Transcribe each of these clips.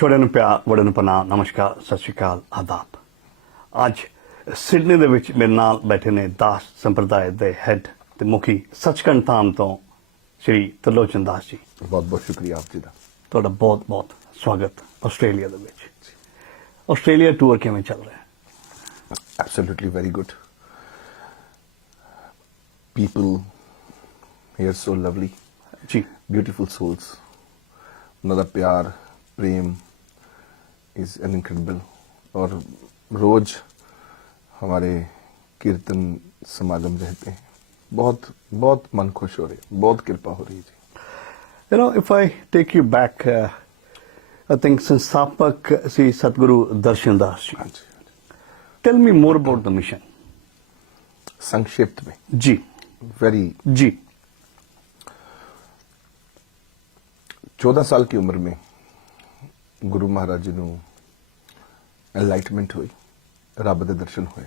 छोड़े ਨੂੰ ਪਿਆਰ ਵੱਡੇ ਨੂੰ ਪ੍ਰਣਾਮ ਨਮਸਕਾਰ ਸਤਿ ਸ਼੍ਰੀ ਅਕਾਲ ਆਦਾਬ। ਅੱਜ ਸਿਡਨੀ ਦੇ ਵਿੱਚ ਮੇਰੇ ਨਾਲ ਬੈਠੇ ਨੇ ਦਾਸ ਸੰਪਰਦਾਇ ਦੇ ਹੈੱਡ ਤੇ ਮੁਖੀ ਸੱਚਖੰਡ ਧਾਮ ਤੋਂ ਸ਼੍ਰੀ ਤਰਲੋਚਨ ਦਾਸ ਜੀ। ਬਹੁਤ ਬਹੁਤ ਸ਼ੁਕਰੀਆ ਆਪ ਜੀ ਦਾ। ਤੁਹਾਡਾ ਬਹੁਤ ਬਹੁਤ ਸਵਾਗਤ ਆਸਟ੍ਰੇਲੀਆ ਦੇ ਵਿੱਚ। ਆਸਟ੍ਰੇਲੀਆ ਟੂਰ ਕਿਵੇਂ ਚੱਲ ਰਿਹਾ ਹੈ? Absolutely very good. People here so lovely. ਜੀ Beautiful souls. ਉਹਨਾਂ ਦਾ ਪਿਆਰ प्रेम is incredible और रोज हमारे कीर्तन समागम रहते हैं। बहुत बहुत मन खुश हो रहे, बहुत कृपा हो रही है जी। You know, if I take you back, I think संस्थापक श्री सतगुरु दर्शन दास जी। हाँ जी। Tell me more about the mission. संक्षिप्त में जी वेरी जी 14 साल की उम्र में गुरु महाराज जी ਨੂੰ एनलाइटमेंट हुई, ਰੱਬ ਦੇ ਦਰਸ਼ਨ ਹੋਏ।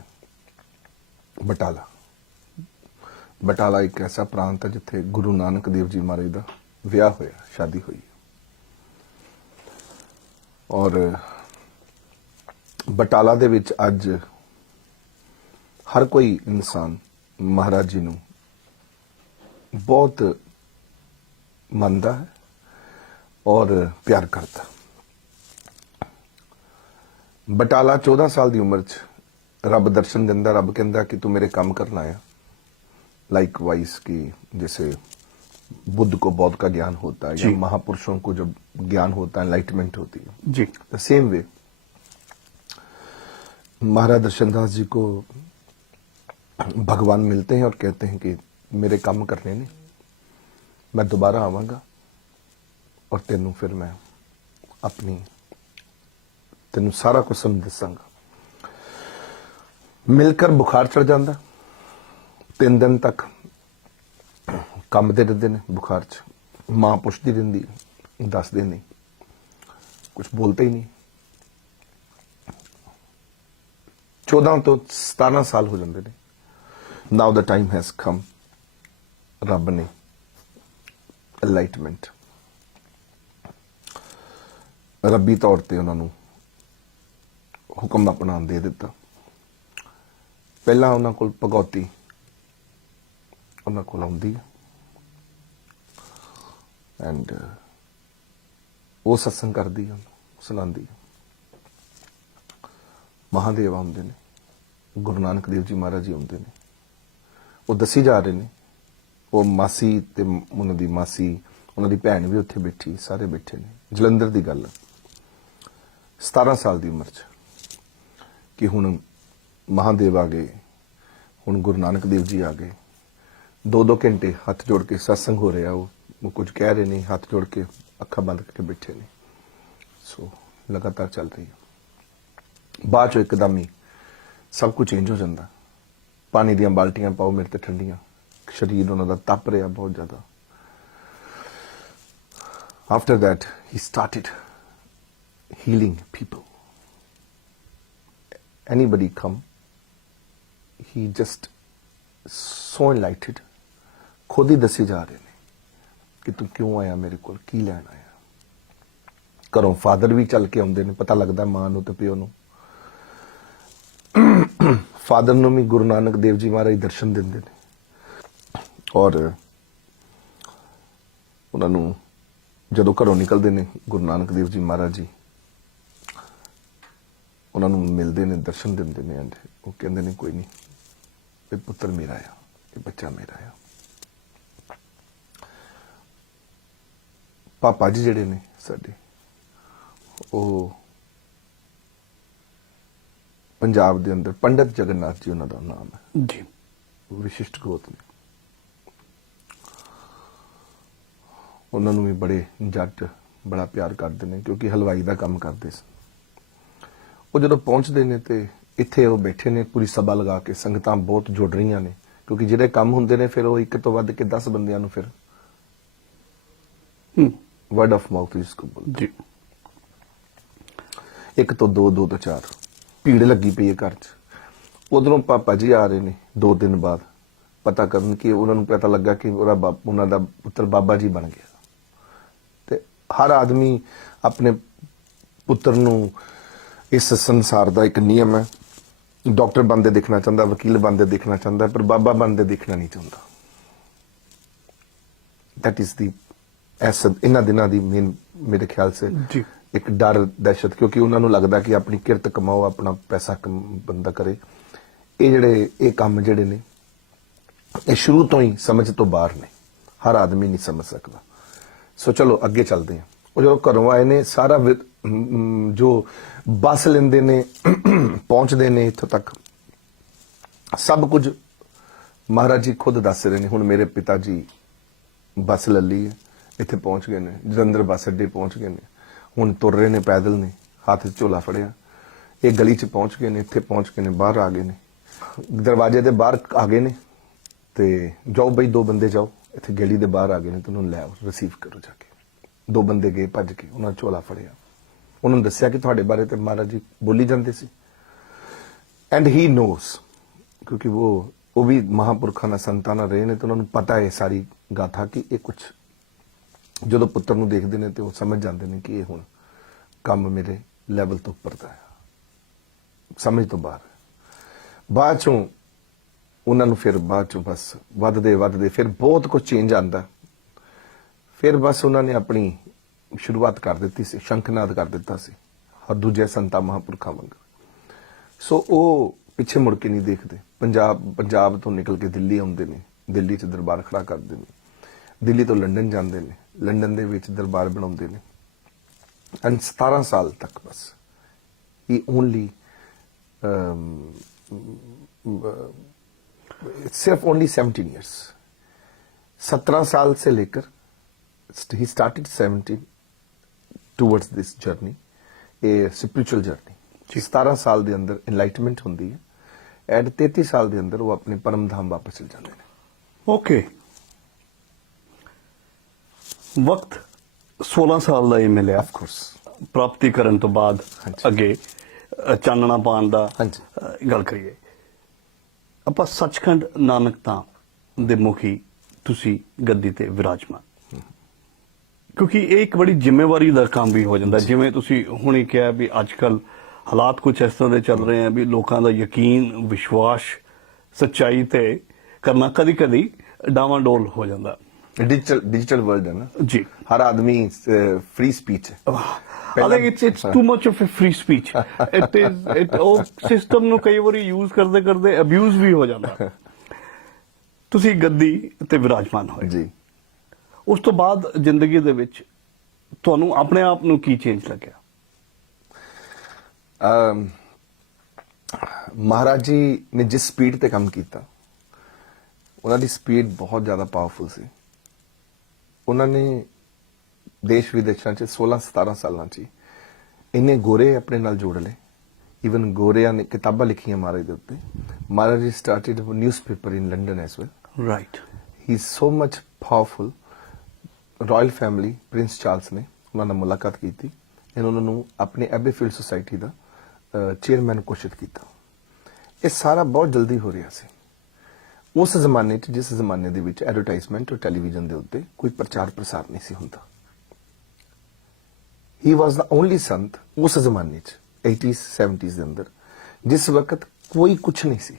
ਬਟਾਲਾ ਇੱਕ ਐਸਾ ਪ੍ਰਾਂਤ ਹੈ ਜਿੱਥੇ ਗੁਰੂ ਨਾਨਕ ਦੇਵ ਜੀ ਮਹਾਰਾਜ ਦਾ ਵਿਆਹ ਹੋਇਆ, ਸ਼ਾਦੀ ਹੋਈ। ਔਰ ਬਟਾਲਾ ਦੇ ਵਿੱਚ ਅੱਜ ਹਰ ਕੋਈ ਇਨਸਾਨ ਮਹਾਰਾਜ ਜੀ ਨੂੰ ਬਹੁਤ ਮੰਨਦਾ ਹੈ ਔਰ ਪਿਆਰ ਕਰਦਾ। ਬਟਾਲਾ 14 ਸਾਲ ਦੀ ਉਮਰ 'ਚ ਰੱਬ ਦਰਸ਼ਨ ਦਿੰਦਾ। ਰੱਬ ਕਹਿੰਦਾ ਕਿ ਤੂੰ ਮੇਰੇ ਕੰਮ करना आया। लाइकवाइज कि जैसे बुद्ध को बौद्ध का ज्ञान होता है या महापुरुषों को जब ज्ञान होता है, एनलाइटमेंट होती है जी, द सेम वे महाराज दर्शनदास जी को भगवान मिलते हैं और कहते हैं कि मेरे काम करने ने मैं दोबारा आवांगा और तेनू फिर मैं अपनी तेन सारा कुछ समझ दसांगा। मिलकर बुखार चढ़ जाता, 3 दिन तक कंबते रहते हैं बुखार च। मां पुछती रही, दसते नहीं, कुछ बोलते ही नहीं। 14 तो 17 साल हो जाते हैं। Now the time has come. रब ने एनलाइटमेंट रबी तौर पर उन्होंने हुक्म अपना दे दिता। पहला उन्होंने कोल भगौती उन्होंने कोल आउंदी है एंड वो सत्संग करदी है, सुनांदी है। महादेव आउंदे ने, गुरु नानक देव जी महाराज जी आउंदे ने। वो दसी जा रहे ने। वो मासी ते उन्हां दी मासी, उन्हां दी भैन भी उत्थे बैठी, सारे बैठे ने। जलंधर दी गल 17 साल दी उम्र च कि हुण महादेव आ गए, हुण गुरु नानक देव जी आ गए। 2-2 घंटे हाथ जोड़ के सत्संग हो रहा। वो कुछ कह रहे नहीं, हाथ जोड़ के अखा बंद करके बैठे ने। सो लगातार चल रही है। बाद चो एकदम ही सब कुछ चेंज हो जाता। पानी दियां बाल्टियां पाओ मेरे ते ठंडियां। शरीर उन्होंने तप रहा बहुत ज्यादा। After that he started healing people. Anybody come, he just so enlightened। खुद ही दसी जा रहे ने कि तू क्यों आया मेरे को, की लैन आया। घरों फादर भी चल के आउंदे ने, पता लगता मां नूं ते पिओ नूं। फादर नूं भी गुरु नानक देव जी महाराज दर्शन दिंदे ने और उन्हां नूं जदों घरों निकलदे ने गुरु नानक देव जी महाराज जी उन्होंने मिलते ने, दर्शन देंगे ने एंड वो कहते ने कोई नहीं, ये पुत्र मेरा आ, ये बच्चा मेरा आ। पापा जी जिहड़े ने साडे वो पंजाब दे अंदर पंडित जगन्नाथ जी उन्हों का नाम है जी। विशिष्ट गोत ने। उन्होंने भी बड़े जट बड़ा प्यार करते हैं क्योंकि हलवाई का काम करते सन। वो जो पहुंचते ने तो इत्थे वो बैठे ने, पूरी सभा लगा के संगतां बहुत जुड़ रही ने क्योंकि जिहड़े काम हुंदे ने फिर वो 1 तो वध के 10 बंदियां नूं फिर वर्ड ऑफ माउथ जिसको बोलते। 1 तो 2, 2 तो 4 भीड़ लगी पई है घर च। उधरों पापा जी आ रहे ने 2 दिन बाद पता करन कि उन्होंने पता लगा कि उन्हां दा पुत्र बाबा जी बन गया। ते हर आदमी अपने ਪੁੱਤਰ ਨੂੰ ਇਸ ਸੰਸਾਰ ਦਾ ਇੱਕ ਨਿਯਮ ਹੈ, ਡਾਕਟਰ ਬਣਦੇ ਦੇਖਣਾ ਚਾਹੁੰਦਾ, ਵਕੀਲ ਬਣਦੇ ਦੇਖਣਾ ਚਾਹੁੰਦਾ, ਪਰ ਬਾਬਾ ਬਣਦੇ ਦੇਖਣਾ ਨਹੀਂ ਚਾਹੁੰਦਾ। ਦੈਟ ਇਜ਼ ਦੀ ਇਹਨਾਂ ਦਿਨਾਂ ਦੀ ਮੇਰੇ ਖਿਆਲ ਸੇ ਜੀ। ਇੱਕ ਡਰ ਦਹਿਸ਼ਤ, ਕਿਉਂਕਿ ਉਹਨਾਂ ਨੂੰ ਲੱਗਦਾ ਕਿ ਆਪਣੀ ਕਿਰਤ ਕਮਾਓ, ਆਪਣਾ ਪੈਸਾ ਬੰਦਾ ਕਰੇ। ਇਹ ਕੰਮ ਜਿਹੜੇ ਨੇ ਇਹ ਸ਼ੁਰੂ ਤੋਂ ਹੀ ਸਮਝ ਤੋਂ ਬਾਹਰ ਨੇ, ਹਰ ਆਦਮੀ ਨਹੀਂ ਸਮਝ ਸਕਦਾ। ਸੋ ਚਲੋ ਅੱਗੇ ਚੱਲਦੇ ਹਾਂ। ਉਹ ਜਦੋਂ ਘਰੋਂ ਆਏ ਨੇ, ਸਾਰਾ ਜੋ ਬੱਸ ਲੈਂਦੇ ਨੇ, ਪਹੁੰਚਦੇ ਨੇ ਇੱਥੋਂ ਤੱਕ, ਸਭ ਕੁਝ ਮਹਾਰਾਜ ਜੀ ਖੁਦ ਦੱਸ ਰਹੇ ਨੇ। ਹੁਣ ਮੇਰੇ ਪਿਤਾ ਜੀ ਬੱਸ ਲੈ ਲਈ ਹੈ, ਇੱਥੇ ਪਹੁੰਚ ਗਏ ਨੇ, ਜਲੰਧਰ ਬੱਸ ਅੱਡੇ ਪਹੁੰਚ ਗਏ ਨੇ, ਹੁਣ ਤੁਰ ਰਹੇ ਨੇ, ਪੈਦਲ ਨੇ, ਹੱਥ 'ਚ ਝੋਲਾ ਫੜਿਆ, ਇਹ ਗਲੀ 'ਚ ਪਹੁੰਚ ਗਏ ਨੇ, ਇੱਥੇ ਪਹੁੰਚ ਗਏ ਨੇ, ਬਾਹਰ ਆ ਗਏ ਨੇ, ਦਰਵਾਜ਼ੇ ਦੇ ਬਾਹਰ ਆ ਗਏ ਨੇ, ਤੇ ਜਾਓ ਬਈ 2 ਬੰਦੇ ਜਾਓ, ਇੱਥੇ ਗਲੀ ਦੇ ਬਾਹਰ ਆ ਗਏ ਨੇ, ਤੇ ਉਹਨੂੰ ਲੈ ਆਓ, ਰਿਸੀਵ ਕਰੋ ਜਾ ਕੇ। 2 ਬੰਦੇ ਗਏ ਭੱਜ ਕੇ, ਉਹਨਾਂ ਨੇ ਝੋਲਾ ਫੜਿਆ, ਉਹਨਾਂ ਨੂੰ ਦੱਸਿਆ ਕਿ ਤੁਹਾਡੇ ਬਾਰੇ ਤੇ ਮਹਾਰਾਜ ਜੀ ਬੋਲੀ ਜਾਂਦੇ ਸੀ। ਐਂਡ ਹੀ ਨੋਸ, ਕਿਉਂਕਿ ਉਹ ਵੀ ਮਹਾਂਪੁਰਖਾਂ ਨਾਲ ਸੰਤਾਂ ਨਾਲ ਰਹੇ ਨੇ, ਤੇ ਉਹਨਾਂ ਨੂੰ ਪਤਾ ਹੈ ਸਾਰੀ ਗਾਥਾ ਕਿ ਇਹ ਕੁਝ ਜਦੋਂ ਪੁੱਤਰ ਨੂੰ ਦੇਖਦੇ ਨੇ ਤੇ ਉਹ ਸਮਝ ਜਾਂਦੇ ਨੇ ਕਿ ਇਹ ਹੁਣ ਕੰਮ ਮੇਰੇ ਲੈਵਲ ਤੋਂ ਉੱਪਰ ਦਾ ਹੈ, ਸਮਝ ਤੋਂ ਬਾਹਰ ਹੈ। ਬਾਅਦ ਚੋਂ ਉਹਨਾਂ ਨੂੰ ਫਿਰ ਬਾਅਦ ਚੋਂ ਬਸ ਵੱਧਦੇ ਫਿਰ ਬਹੁਤ ਕੁਝ ਚੇਂਜ ਆਂਦਾ। ਫਿਰ ਬਸ ਉਹਨਾਂ ਨੇ ਆਪਣੀ ਸ਼ੁਰੂਆਤ ਕਰ ਦਿੱਤੀ ਸੀ, ਸ਼ੰਖਨਾਦ ਕਰ ਦਿੱਤਾ ਸੀ, ਹਰ ਦੂਜੇ ਸੰਤਾਂ ਮਹਾਂਪੁਰਖਾਂ ਵਾਂਗ। ਸੋ ਉਹ ਪਿੱਛੇ ਮੁੜ ਕੇ ਨਹੀਂ ਦੇਖਦੇ। ਪੰਜਾਬ ਤੋਂ ਨਿਕਲ ਕੇ ਦਿੱਲੀ ਆਉਂਦੇ ਨੇ, ਦਿੱਲੀ 'ਚ ਦਰਬਾਰ ਖੜਾ ਕਰਦੇ ਨੇ, ਦਿੱਲੀ ਤੋਂ ਲੰਡਨ ਜਾਂਦੇ ਨੇ, ਲੰਡਨ ਦੇ ਵਿੱਚ ਦਰਬਾਰ ਬਣਾਉਂਦੇ ਨੇ। ਐਂਡ 17 ਸਾਲ ਤੱਕ ਬਸ ਹੀ ਓਨਲੀ सिर्फ ओनली 17 years, 17 साल से लेकर he started 17 towards this journey, a spiritual journey। 17 साल ਦੇ ਅੰਦਰ enlightenment ਹੁੰਦੀ ਹੈ, ਐਂਡ 33 ਸਾਲ ਦੇ ਅੰਦਰ ਉਹ ਆਪਣੇ ਪਰਮ ਧਾਮ ਵਾਪਸ ਚਲ ਜਾਂਦੇ ਨੇ। ਓਕੇ, ਵਕਤ 16 ਸਾਲ ਦਾ ਹੀ ਮਿਲਿਆ ਆਫ ਕੋਰਸ, ਪ੍ਰਾਪਤੀ ਕਰਨ ਤੋਂ ਬਾਅਦ। ਅੱਗੇ ਚਾਨਣਾ ਪਾਉਣ ਦਾ ਗੱਲ ਕਰੀਏ, ਆਪਾਂ ਸੱਚਖੰਡ ਨਾਨਕ ਧਾਮ ਦੇ ਮੁਖੀ ਤੁਸੀਂ ਗੱਦੀ ਤੇ ਵਿਰਾਜਮਾਨ, ਕਿਉਂਕਿ ਇਹ ਇੱਕ ਬੜੀ ਜ਼ਿੰਮੇਵਾਰੀ ਦਾ ਕੰਮ ਵੀ ਹੋ ਜਾਂਦਾ। ਜਿਵੇਂ ਤੁਸੀਂ ਹੁਣੇ ਕਿਹਾ ਵੀ ਅੱਜ ਕੱਲ ਹਾਲਾਤ ਕੁਝ ਇਸ ਤਰ੍ਹਾਂ ਦੇ ਚੱਲ ਰਹੇ ਆ ਵੀ ਲੋਕਾਂ ਦਾ ਯਕੀਨ, ਵਿਸ਼ਵਾਸ, ਸੱਚਾਈ ਤੇ ਕਰਨਾ ਕਦੀ ਕਦੀ ਡਾਵਾਂਡੋਲ ਹੋ ਜਾਂਦਾ। डिजिटल वर्ल्ड है ना जी, हर आदमी फ्री स्पीच है। I think it's too much of a free speech. ਉਹ ਸਿਸਟਮ ਨੂੰ ਕਈ ਵਾਰੀ ਯੂਜ਼ ਕਰਦੇ ਅਬਿਊਜ਼ ਵੀ ਹੋ ਜਾਂਦਾ। ਤੁਸੀਂ ਗੱਦੀ ਤੇ ਵਿਰਾਜਮਾਨ ਹੋਏ ਜੀ, ਉਸ ਤੋਂ ਬਾਅਦ ਜ਼ਿੰਦਗੀ ਦੇ ਵਿੱਚ ਤੁਹਾਨੂੰ ਆਪਣੇ ਆਪ ਨੂੰ ਕੀ ਚੇਂਜ ਲੱਗਿਆ? ਮਹਾਰਾਜ ਜੀ ਨੇ ਜਿਸ ਸਪੀਡ ਤੇ ਕੰਮ ਕੀਤਾ, ਉਹਨਾਂ ਦੀ ਸਪੀਡ ਬਹੁਤ ਜ਼ਿਆਦਾ ਪਾਵਰਫੁਲ ਸੀ। ਉਹਨਾਂ ਨੇ ਦੇਸ਼ ਵਿਦੇਸ਼ਾਂ 'ਚ 16-17 ਸਾਲਾਂ 'ਚ ਇੰਨੇ ਗੋਰੇ ਆਪਣੇ ਨਾਲ ਜੋੜ ਲਏ। ਇਵਨ ਗੋਰਿਆਂ ਨੇ ਕਿਤਾਬਾਂ ਲਿਖੀਆਂ ਮਹਾਰਾਜ ਦੇ ਉੱਤੇ। Maharaj ji started a newspaper in London as well. Right, he is so much powerful. Royal family, prince Charles ਨੇ ਉਹਨਾਂ ਨਾਲ ਮੁਲਾਕਾਤ ਕੀਤੀ ਤੇ ਉਹਨਾਂ ਨੂੰ ਆਪਣੇ ਐਬੇਫੀਲਡ ਸੁਸਾਇਟੀ ਦਾ ਚੇਅਰਮੈਨ ਘੋਸ਼ਿਤ ਕੀਤਾ। ਇਹ ਸਾਰਾ ਬਹੁਤ ਜਲਦੀ ਹੋ ਰਿਹਾ ਸੀ ਉਸ ਜ਼ਮਾਨੇ 'ਚ, ਜਿਸ ਜ਼ਮਾਨੇ ਦੇ ਵਿੱਚ ਐਡਵਰਟਾਈਜ਼ਮੈਂਟ ਔਰ ਟੈਲੀਵਿਜ਼ਨ ਦੇ ਉੱਤੇ ਕੋਈ ਪ੍ਰਚਾਰ ਪ੍ਰਸਾਰ ਨਹੀਂ ਸੀ ਹੁੰਦਾ। ਹੀ ਵਾਸ ਦਾ ਓਨਲੀ ਸੰਤ ਉਸ ਜ਼ਮਾਨੇ 'ਚ 80s 70s ਦੇ ਅੰਦਰ, ਜਿਸ ਵਕਤ ਕੋਈ ਕੁਝ ਨਹੀਂ ਸੀ।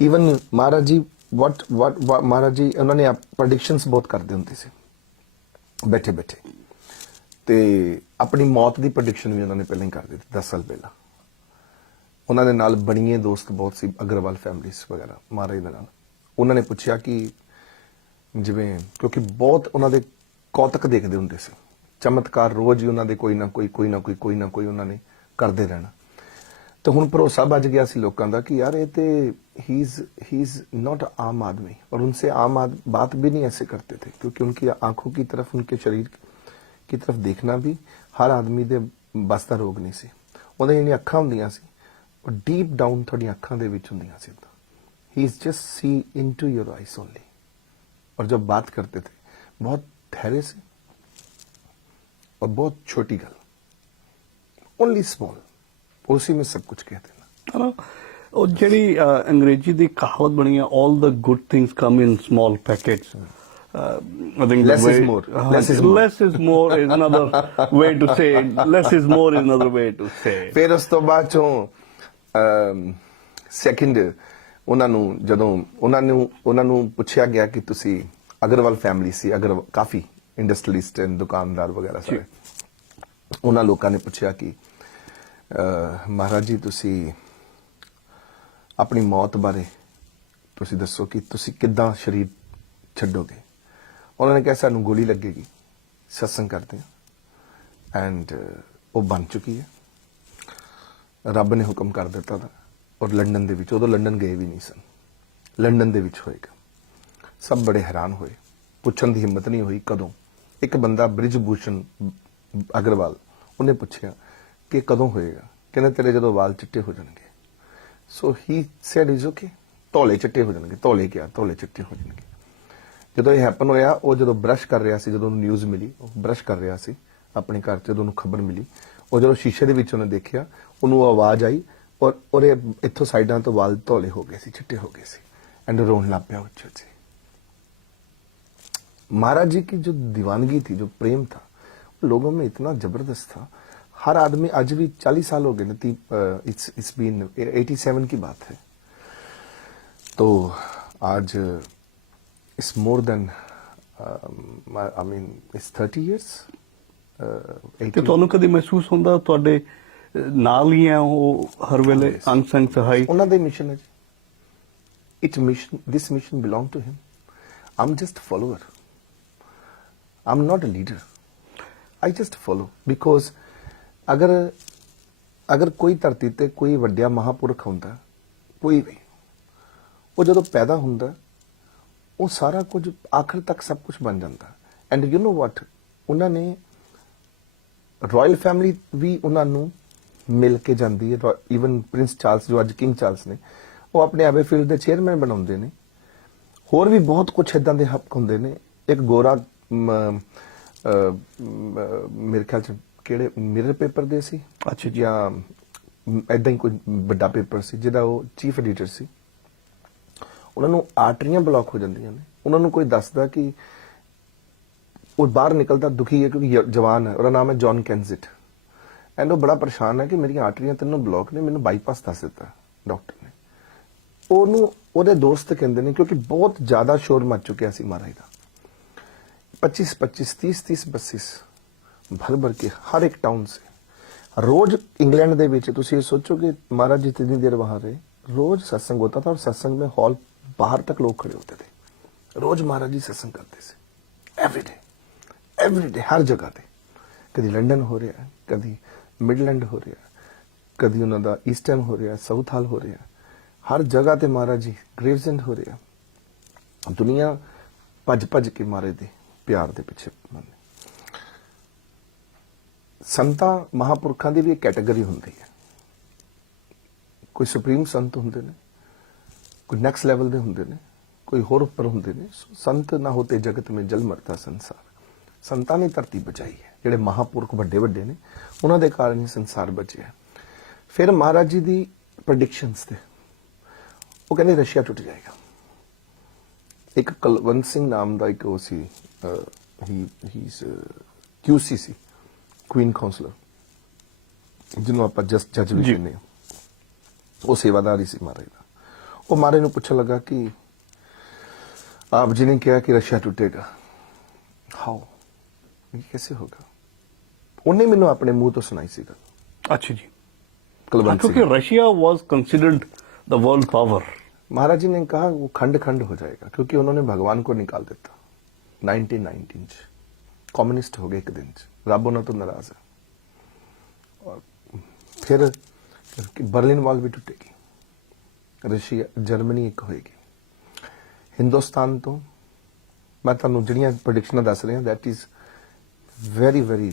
ਇਵਨ ਮਹਾਰਾਜ ਜੀ ਮਹਾਰਾਜ ਜੀ ਉਹਨਾਂ ਨੇ ਪ੍ਰੈਡਿਕਸ਼ਨਸ ਬਹੁਤ ਕਰਦੇ ਹੁੰਦੇ ਸੀ ਬੈਠੇ ਬੈਠੇ, ਤੇ ਆਪਣੀ ਮੌਤ ਦੀ ਪ੍ਰੈਡਿਕਸ਼ਨ ਵੀ ਉਹਨਾਂ ਨੇ ਪਹਿਲਾਂ ਹੀ ਕਰ ਦਿੱਤੀ 10 ਸਾਲ ਪਹਿਲਾਂ। ਉਹਨਾਂ ਦੇ ਨਾਲ ਬਣੀਏ ਦੋਸਤ ਬਹੁਤ ਸੀ, ਅਗਰਵਾਲ ਫੈਮਿਲੀਜ਼ ਵਗੈਰਾ, ਮਹਾਰਾਜ ਦੇ ਨਾਲ। ਉਹਨਾਂ ਨੇ ਪੁੱਛਿਆ ਕਿ ਜਿਵੇਂ, ਕਿਉਂਕਿ ਬਹੁਤ ਉਹਨਾਂ ਦੇ ਕੌਤਕ ਦੇਖਦੇ ਹੁੰਦੇ ਸੀ, ਚਮਤਕਾਰ ਰੋਜ਼ ਹੀ ਉਹਨਾਂ ਦੇ ਕੋਈ ਨਾ ਕੋਈ ਉਹਨਾਂ ਨੇ ਕਰਦੇ ਰਹਿਣਾ। तो हुण भरोसा बच गया सी लोगों का कि यार ये तो ही इज नॉट आम आदमी, और उनसे आम बात भी नहीं ऐसे करते थे, क्योंकि उनकी आंखों की तरफ, उनके शरीर की तरफ देखना भी हर आदमी दे बस दा रोग नहीं सी। उहदी जिहड़ियां अखां हुंदियां सी और डीप डाउन तुहाडीਆਂ अखां दे विच हुंदियां सी। He is just see into your eyes only. और जब बात करते थे बहुत धैर्य से और बहुत छोटी गल, ओनली स्मॉल, उसी में सब कुछ कह देना। और ਜਿਹੜੀ ਅੰਗਰੇਜ਼ੀ ਦੀ ਕਹਾਵਤ ਬਣੀ ਹੈ, all the good things come in small packets, I think Less the is way, more. Less is more. Less is more is another way to say it. Less is more is another way to say it. ਫਿਰ ਉਸ ਤੋਂ ਬਾਅਦ ਚੋਂ second ਉਹਨਾਂ ਨੂੰ ਜਦੋਂ ਉਹਨਾਂ ਨੂੰ ਪੁੱਛਿਆ ਗਿਆ ਕਿ ਤੁਸੀਂ ਅਗਰਵਾਲ ਫੈਮਿਲੀ ਸੀ ਅਗਰ ਕਾਫੀ ਇੰਡਸਟਰੀਲਿਸਟ ਐਂਡ ਦੁਕਾਨਦਾਰ ਵਗੈਰਾ ਸਾਰੇ ਉਹਨਾਂ ਲੋਕਾਂ ਨੇ ਪੁੱਛਿਆ ਕਿ ਮਹਾਰਾਜ ਜੀ ਤੁਸੀਂ ਆਪਣੀ ਮੌਤ ਬਾਰੇ ਤੁਸੀਂ ਦੱਸੋ ਕਿ ਤੁਸੀਂ ਕਿੱਦਾਂ ਸ਼ਰੀਰ ਛੱਡੋਗੇ ਉਹਨਾਂ ਨੇ ਕਿਹਾ ਸਾਨੂੰ ਗੋਲੀ ਲੱਗੇਗੀ ਸਤਸੰਗ ਕਰਦੇ ਹਾਂ ਐਂਡ ਉਹ ਬਣ ਚੁੱਕੀ ਹੈ ਰੱਬ ਨੇ ਹੁਕਮ ਕਰ ਦਿੱਤਾ ਦਾ ਔਰ ਲੰਡਨ ਦੇ ਵਿੱਚ ਉਦੋਂ ਲੰਡਨ ਗਏ ਵੀ ਨਹੀਂ ਸਨ ਲੰਡਨ ਦੇ ਵਿੱਚ ਹੋਏਗਾ ਸਭ ਬੜੇ ਹੈਰਾਨ ਹੋਏ ਪੁੱਛਣ ਦੀ ਹਿੰਮਤ ਨਹੀਂ ਹੋਈ ਕਦੋਂ ਇੱਕ ਬੰਦਾ ਬ੍ਰਿਜ ਭੂਸ਼ਣ ਅਗਰਵਾਲ ਉਹਨੇ ਪੁੱਛਿਆ ਕਿ ਕਦੋਂ ਹੋਏਗਾ ਕਹਿੰਦੇ ਤੇਰੇ ਜਦੋਂ ਵਾਲ ਚਿੱਟੇ ਹੋ ਜਾਣਗੇ ਸੋ ਹੀ ਸੈਡ ਇਜ਼ ਓਕੇ ਧੌਲੇ ਚਿੱਟੇ ਹੋ ਜਾਣਗੇ ਧੌਲੇ ਚਿੱਟੇ ਹੋ ਜਾਣਗੇ ਜਦੋਂ ਇਹ ਹੈਪਨ ਹੋਇਆ ਉਹ ਜਦੋਂ ਬ੍ਰਸ਼ ਕਰ ਰਿਹਾ ਸੀ ਜਦੋਂ ਉਹਨੂੰ ਨਿਊਜ਼ ਮਿਲੀ ਉਹ ਬ੍ਰਸ਼ ਕਰ ਰਿਹਾ ਸੀ ਆਪਣੇ ਘਰ 'ਚ ਜਦੋਂ ਉਹਨੂੰ ਖਬਰ ਮਿਲੀ ਉਹ ਜਦੋਂ ਸ਼ੀਸ਼ੇ ਦੇ ਵਿੱਚ ਉਹਨੇ ਦੇਖਿਆ ਉਹਨੂੰ ਆਵਾਜ਼ ਆਈ ਔਰ ਉਹਦੇ ਇੱਥੋਂ ਸਾਈਡਾਂ ਤੋਂ ਵਾਲ ਧੌਲੇ ਹੋ ਗਏ ਸੀ ਚਿੱਟੇ ਹੋ ਗਏ ਸੀ ਐਂਡ ਰੋਣ ਲੱਗ ਪਿਆ ਉੱਚੇ ਉੱਚੇ महाराज जी की जो दीवानगी थी जो प्रेम था लोगों में इतना जबरदस्त था हर आदमी आज भी 40 साल हो गए इट्स बीन 87 की बात है तो आज it's more than I mean it's 30 years ਤੇ ਤੁਹਾਨੂੰ ਕਦੀ ਮਹਿਸੂਸ ਹੁੰਦਾ ਤੁਹਾਡੇ ਨਾਲ ਹੀ ਆ ਉਹ ਹਰ ਵੇਲੇ ਅੰਗ ਸੰਗ ਸਹਾਈ ਉਹਨਾਂ ਦੇ ਮਿਸ਼ਨ ਹੈ it mission this mission belong to him I'm just follower I'm not a leader. I just follow because ਅਗਰ ਕੋਈ ਧਰਤੀ ਤੇ ਕੋਈ ਵੱਡਿਆ ਮਹਾਪੁਰਖ ਹੁੰਦਾ ਕੋਈ ਵੀ ਉਹ ਜਦੋਂ ਪੈਦਾ ਹੁੰਦਾ ਉਹ ਸਾਰਾ ਕੁਝ ਆਖਰ ਤੱਕ ਸਭ ਕੁਝ ਬਣ ਜਾਂਦਾ ਐਂਡ ਯੂ نو ਵਾਟ ਉਹਨਾਂ ਨੇ ਰਾਇਲ ਫੈਮਿਲੀ ਵੀ ਉਹਨਾਂ ਨੂੰ ਮਿਲ ਕੇ ਜਾਂਦੀ ਹੈ ਈਵਨ ਪ੍ਰਿੰਸ ਚਾਰਲਸ ਜੋ ਅੱਜ ਕਿੰਗ ਚਾਰਲਸ ਨੇ ਉਹ ਆਪਣੇ ਐਬੇਫੀਲਡ ਦੇ ਚੇਅਰਮੈਨ ਬਣਾਉਂਦੇ ਨੇ ਹੋਰ ਵੀ ਬਹੁਤ ਕੁਝ ਇਦਾਂ ਦੇ ਹੱਕ ਹੁੰਦੇ ਨੇ ਇੱਕ ਗੋਰਾ ਮੇਰੇ ਖਿਆਲ ਚ ਕਿਹੜੇ ਮਿਰਰ ਪੇਪਰ ਦੇ ਸੀ ਅੱਛਾ ਜਾਂ ਐਦਾਂ ਹੀ ਕੋਈ ਵੱਡਾ ਪੇਪਰ ਸੀ ਜਿਹਦਾ ਉਹ ਚੀਫ ਐਡੀਟਰ ਸੀ ਉਹਨਾਂ ਨੂੰ ਆਰਟਰੀਆਂ ਬਲੌਕ ਹੋ ਜਾਂਦੀਆਂ ਨੇ ਉਹਨਾਂ ਨੂੰ ਕੋਈ ਦੱਸਦਾ ਕਿ ਉਹ ਬਾਹਰ ਨਿਕਲਦਾ ਦੁਖੀ ਹੈ ਕਿਉਂਕਿ ਜਵਾਨ ਹੈ ਉਹਦਾ ਨਾਮ ਹੈ ਜੌਨ ਕੈਨਜ਼ਿਟ ਐਂਡ ਉਹ ਬੜਾ ਪਰੇਸ਼ਾਨ ਹੈ ਕਿ ਮੇਰੀਆਂ ਆਰਟਰੀਆਂ ਤਿੰਨੋਂ ਬਲੌਕ ਨੇ ਮੈਨੂੰ ਬਾਈਪਾਸ ਦੱਸ ਦਿੱਤਾ ਡਾਕਟਰ ਨੇ ਉਹਨੂੰ ਉਹਦੇ ਦੋਸਤ ਕਹਿੰਦੇ ਨੇ ਕਿਉਂਕਿ ਬਹੁਤ ਜ਼ਿਆਦਾ ਸ਼ੋਰ ਮਚ ਚੁੱਕਿਆ ਸੀ ਮਹਾਰਾਜ ਦਾ 25-25 30-30 बसेस भर भर के हर एक टाउन से रोज इंग्लैंड दे विच तुसी सोचो कि महाराज जी इतनी देर वहां रहे रोज सत्संग होता था और सत्संग में हॉल बाहर तक लोग खड़े होते थे रोज महाराज जी सत्संग करते थे एवरी डे हर जगह ते कभी लंडन हो रहा है कभी मिडलैंड हो रहा है कभी उन्हों का ईस्ट एंड हो रहा है साउथ हाल हो रहा है हर जगह ते महाराज जी ग्रेवजेंड हो रहा दुनिया भज भज के महाराज दे ਪਿਆਰ ਦੇ ਪਿੱਛੇ ਸੰਤਾਂ ਮਹਾਪੁਰਖਾਂ ਦੀ ਵੀ ਇੱਕ ਕੈਟਾਗਰੀ ਹੁੰਦੀ ਹੈ ਕੋਈ ਸੁਪਰੀਮ ਸੰਤ ਹੁੰਦੇ ਨੇ ਕੋਈ ਨੈਕਸਟ ਲੈਵਲ ਦੇ ਹੁੰਦੇ ਨੇ ਕੋਈ ਹੋਰ ਉੱਪਰ ਹੁੰਦੇ ਨੇ ਸੰਤ ਨਾ ਹੋਤੇ ਜਗਤ ਮੇਂ ਜਲ ਮਰਤਾ ਸੰਸਾਰ ਸੰਤਾਂ ਨੇ ਧਰਤੀ ਬਚਾਈ ਹੈ ਜਿਹੜੇ ਮਹਾਪੁਰਖ ਵੱਡੇ ਵੱਡੇ ਨੇ ਉਹਨਾਂ ਦੇ ਕਾਰਨ ਹੀ ਸੰਸਾਰ ਬਚਿਆ ਫਿਰ ਮਹਾਰਾਜ ਜੀ ਦੀ ਪ੍ਰੈਡਿਕਸ਼ਨਸ ਤੇ ਉਹ ਕਹਿੰਦੇ ਰਸ਼ੀਆ ਟੁੱਟ ਜਾਏਗਾ ਇੱਕ ਕੁਲਵੰਤ ਸਿੰਘ ਨਾਮ ਦਾ ਇੱਕ ਉਹ ਸੀ ਹੀ QC ਸੀ ਕੁਈਨ ਕਾਉਂਸਲਰ ਜਿਹਨੂੰ ਆਪਾਂ ਜੱਜ ਵੀ ਕਹਿੰਦੇ ਹਾਂ ਉਹ ਸੇਵਾਦਾਰੀ ਸੀ ਮਹਾਰਾਜ ਦਾ ਉਹ ਮਹਾਰਾਜ ਨੂੰ ਪੁੱਛਣ ਲੱਗਾ ਕਿ ਆਪ ਜੀ ਨੇ ਕਿਹਾ ਕਿ ਰਸ਼ੀਆ ਟੁੱਟੇਗਾ ਹਾउ ਇਹ कैसे होगा ਉਹਨੇ ਮੈਨੂੰ ਆਪਣੇ ਮੂੰਹ ਤੋਂ ਸੁਣਾਈ ਸੀ ਗੱਲ ਅੱਛਾ ਜੀ ਕੁਲਵੰਤ ਸਿੰਘ क्योंकि Russia was considered the world power Maharaj ji ने कहा वो खंड खंड हो जाएगा क्योंकि उन्होंने भगवान को निकाल देता 1919 कम्युनिस्ट हो गए एक दिन रब उन्होंने तो नाराज है और फिर बर्लिन वॉल भी टूटेगी रशिया जर्मनी एक होएगी हिंदुस्तान तो मैं तुहानू जिहड़ियां प्रेडिक्शनां दस रहा that is very very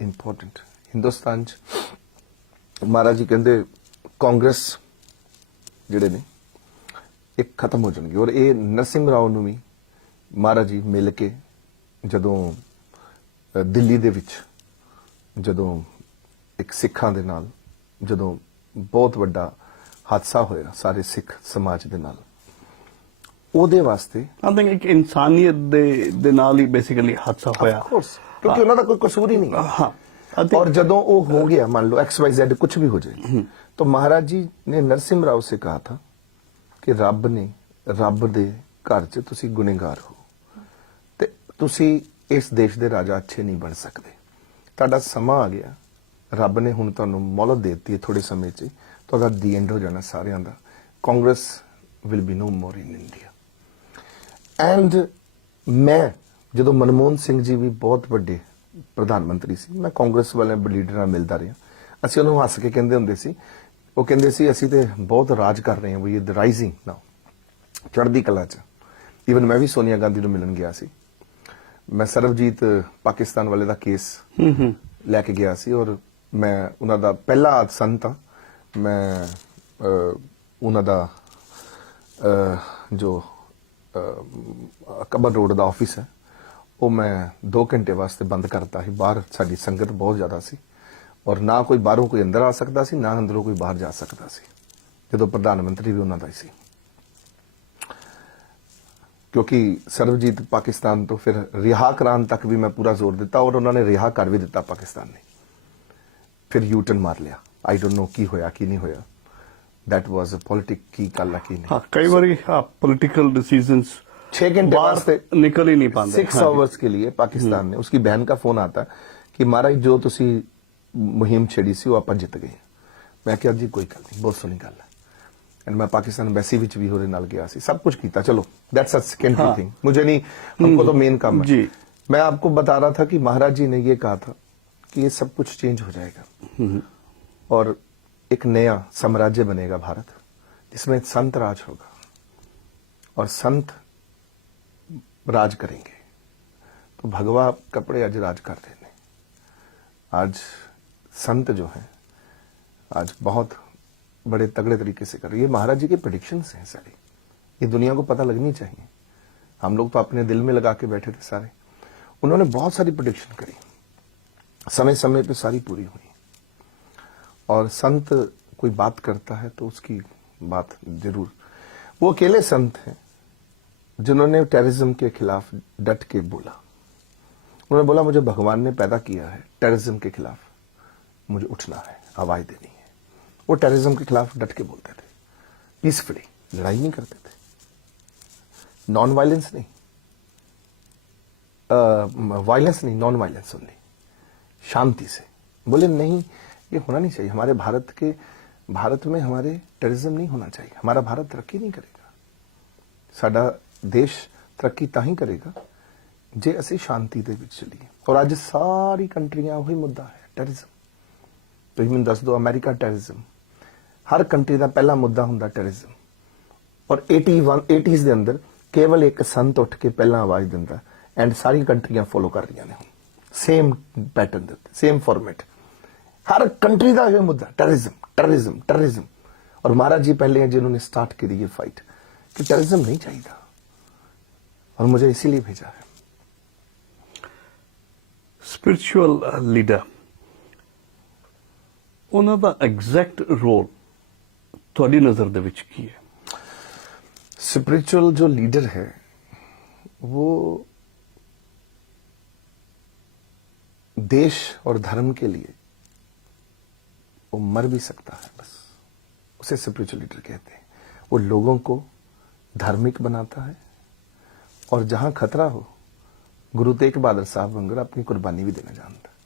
important Hindustan च महाराज जी कहते कांग्रेस जिहड़े ने एक खत्म हो जाएगी और ये नरसिंह राव ਨੂੰ ਵੀ ਮਹਾਰਾਜ ਜੀ ਮਿਲ ਕੇ ਜਦੋਂ ਦਿੱਲੀ ਦੇ ਵਿੱਚ ਜਦੋਂ ਇੱਕ ਸਿੱਖਾਂ ਦੇ ਨਾਲ ਜਦੋਂ ਬਹੁਤ ਵੱਡਾ ਹਾਦਸਾ ਹੋਇਆ ਸਾਰੇ ਸਿੱਖ ਸਮਾਜ ਦੇ ਨਾਲ ਉਹਦੇ ਵਾਸਤੇ ਆਈ ਥਿੰਕ ਇੱਕ ਇਨਸਾਨੀਅਤ ਦੇ ਨਾਲ ਹੀ ਬੇਸਿਕਲੀ ਹਾਦਸਾ ਹੋਇਆ ਆਫ ਕੋਰਸ, ਕਿਉਂਕਿ ਉਹਨਾਂ ਦਾ ਕੋਈ ਕਸੂਰ ਹੀ ਨਹੀਂ ਹੈ। ਹਾਂ I think- और जदों वो हो गया, मान लो XYZ कुछ भी हो जाए, तो महाराज जी ने नरसिम्हा राव से कहा था कि रब ने रब दे घर च तुसी गुनेगार हो ते तुसी इस देश दे राजा अच्छे नहीं बन सकते, ਤੁਹਾਡਾ ਸਮਾਂ ਆ ਗਿਆ, ਰੱਬ ਨੇ ਹੁਣ ਤੁਹਾਨੂੰ ਮੌਲਤ ਦੇ ਦਿੱਤੀ ਹੈ ਥੋੜੇ ਸਮੇਂ 'ਚ, ਤੁਹਾਡਾ ਦੀ ਐਂਡ ਹੋ ਜਾਣਾ ਸਾਰਿਆਂ ਦਾ, Congress will be no more in India. And ਮੈਂ ਜਦੋਂ ਮਨਮੋਹਨ ਸਿੰਘ ਜੀ ਵੀ ਬਹੁਤ ਵੱਡੇ ਪ੍ਰਧਾਨ ਮੰਤਰੀ ਸੀ, ਮੈਂ ਕਾਂਗਰਸ ਵਾਲੇ ਲੀਡਰ ਨਾਲ ਮਿਲਦਾ ਰਿਹਾ, ਅਸੀਂ ਉਹਨੂੰ ਹੱਸ ਕੇ ਕਹਿੰਦੇ ਹੁੰਦੇ ਸੀ, ਉਹ ਕਹਿੰਦੇ ਸੀ ਅਸੀਂ ਤੇ ਬਹੁਤ ਰਾਜ ਕਰ ਰਹੇ ਹਾਂ, ਵੀ ਇਹ ਰਾਈਜ਼ਿੰਗ ਨਾਓ, ਚੜ੍ਹਦੀ ਕਲਾ 'ਚ। ਈਵਨ ਮੈਂ ਵੀ ਸੋਨੀਆ ਗਾਂਧੀ ਨੂੰ ਮਿਲਣ ਗਿਆ ਸੀ, ਮੈਂ ਸਰਬਜੀਤ ਪਾਕਿਸਤਾਨ ਵਾਲੇ ਦਾ ਕੇਸ ਲੈ ਕੇ ਗਿਆ ਸੀ, ਔਰ ਮੈਂ ਉਹਨਾਂ ਦਾ ਪਹਿਲਾ ਸੰਤ ਹਾਂ, ਮੈਂ ਉਹਨਾਂ ਦਾ ਜੋ ਕਬਰ ਰੋਡ ਦਾ ਆਫਿਸ ਹੈ ਉਹ ਮੈਂ 2 ਘੰਟੇ ਵਾਸਤੇ ਬੰਦ ਕਰਤਾ ਸੀ, ਬਾਹਰ ਸਾਡੀ ਸੰਗਤ ਬਹੁਤ ਜ਼ਿਆਦਾ ਸੀ, ਔਰ ਨਾ ਕੋਈ ਬਾਹਰੋਂ ਕੋਈ ਅੰਦਰ ਆ ਸਕਦਾ ਸੀ, ਨਾ ਅੰਦਰੋਂ ਕੋਈ ਬਾਹਰ ਜਾ ਸਕਦਾ ਸੀ, ਜਦੋਂ ਪ੍ਰਧਾਨ ਮੰਤਰੀ ਵੀ ਉਹਨਾਂ ਦਾ ਹੀ ਸੀ, ਕਿਉਂਕਿ ਸਰਬਜੀਤ ਪਾਕਿਸਤਾਨ ਤੋਂ ਫਿਰ ਰਿਹਾ ਕਰਾਉਣ ਤੱਕ ਵੀ ਮੈਂ ਪੂਰਾ ਜ਼ੋਰ ਦਿੱਤਾ, ਔਰ ਉਹਨਾਂ ਨੇ ਰਿਹਾ ਕਰ ਵੀ ਦਿੱਤਾ ਪਾਕਿਸਤਾਨ ਨੇ, ਫਿਰ ਯੂਟਰਨ ਮਾਰ ਲਿਆ। ਆਈ ਡੋਨਟ ਨੋ ਕੀ ਹੋਇਆ ਕੀ ਨਹੀਂ ਹੋਇਆ, दैट वाज अ पॉलिटिक की ਗੱਲ ਕੀ ਨਹੀਂ। हाँ कई बार पॉलिटिकल डिसीजंस 6 घंटे वास्ते निकल ही नहीं पाते, 6 आवर्स के लिए पाकिस्तान ने, उसकी बहन का फोन आता कि महाराज जो तुसी मुहिम छेड़ी सी वो ਆਪਾਂ ਜਿੱਤ ਗਏ। ਮੈਂ ਕਿਹਾ ਜੀ ਕੋਈ ਗੱਲ ਨਹੀਂ, ਬਹੁਤ ਸੋਹਣੀ ਗੱਲ ਹੈ, एंड मैं पाकिस्तान एम्बेसी ਵਿੱਚ ਵੀ ਹੋਰੇ ਨਾਲ ਗਿਆ ਸੀ, सब कुछ ਕੀਤਾ, चलो दैट्स अ सेकेंडरी थिंग, मुझे नहीं, हमको तो मेन काम है जी। मैं आपको बता रहा था कि महाराज जी ने ये कहा था कि ये सब कुछ चेंज हो जाएगा और एक नया साम्राज्य बनेगा भारत, जिसमें संत राज होगा और संत राज करेंगे। तो भगवा कपड़े आज राज कर रहे हैं, आज संत जो हैं आज बहुत बड़े तगड़े तरीके से कर रहे हैं। ये महाराज जी के प्रेडिक्शंस हैं सारी, ये दुनिया को पता लगनी चाहिए, हम लोग तो अपने दिल में लगा के बैठे थे सारे, उन्होंने बहुत सारी प्रेडिक्शन करी, समय समय पे सारी पूरी हुई। और संत कोई बात करता है तो उसकी बात जरूर, वो अकेले संत हैं जिन्होंने टेररिज्म के खिलाफ डट के बोला, उन्होंने बोला मुझे भगवान ने पैदा किया है टेररिज्म के खिलाफ, मुझे उठना है, आवाज देनी है। वो टेररिज्म के खिलाफ डट के बोलते थे, पीसफुली, लड़ाई नहीं करते थे, नॉन वायलेंस नहीं, वायलेंस नहीं, नॉन वायलेंस ओनली, शांति से बोले नहीं ये होना नहीं चाहिए, हमारे भारत में हमारे टेररिज्म नहीं होना चाहिए, हमारा भारत तरक्की नहीं करेगा, साडा देश तरक्की ताही करेगा जे असी शांति दे विच चलीए। और आज सारी कंट्रियां वही मुद्दा है, टेररिज्म। तो मैनूं दस दो, अमेरिका टेररिज्म, हर कंट्री का पहला मुद्दा हुंदा टेररिज्म, और 80s दे अंदर केवल एक संत उठ के पहला आवाज दिंदा एंड सारी कंट्रियां फॉलो कर रही ने, सेम पैटर्न दे, सेम फॉर्मेट, हर कंट्री का यह मुद्दा टेररिज्म टेररिज्म टेररिज्म। और महाराज जी पहले हैं जिन्होंने स्टार्ट करी ये फाइट कि टेररिज्म नहीं चाहिए था, और मुझे इसीलिए भेजा है। स्पिरिचुअल लीडर, ਉਹਨਾਂ ਦਾ ਐਗਜ਼ੈਕਟ ਰੋਲ ਤੁਹਾਡੀ ਨਜ਼ਰ ਦੇ ਵਿੱਚ ਕੀ ਹੈ? स्पिरिचुअल जो लीडर है वो देश और धर्म के लिए वो मर भी सकता है, बस उसे स्पिरिचुअल लीडर कहते हैं। वो लोगों को धार्मिक बनाता है, और जहां खतरा हो गुरु तेग बहादुर साहब वंगर अपनी कुर्बानी भी देना जानता है।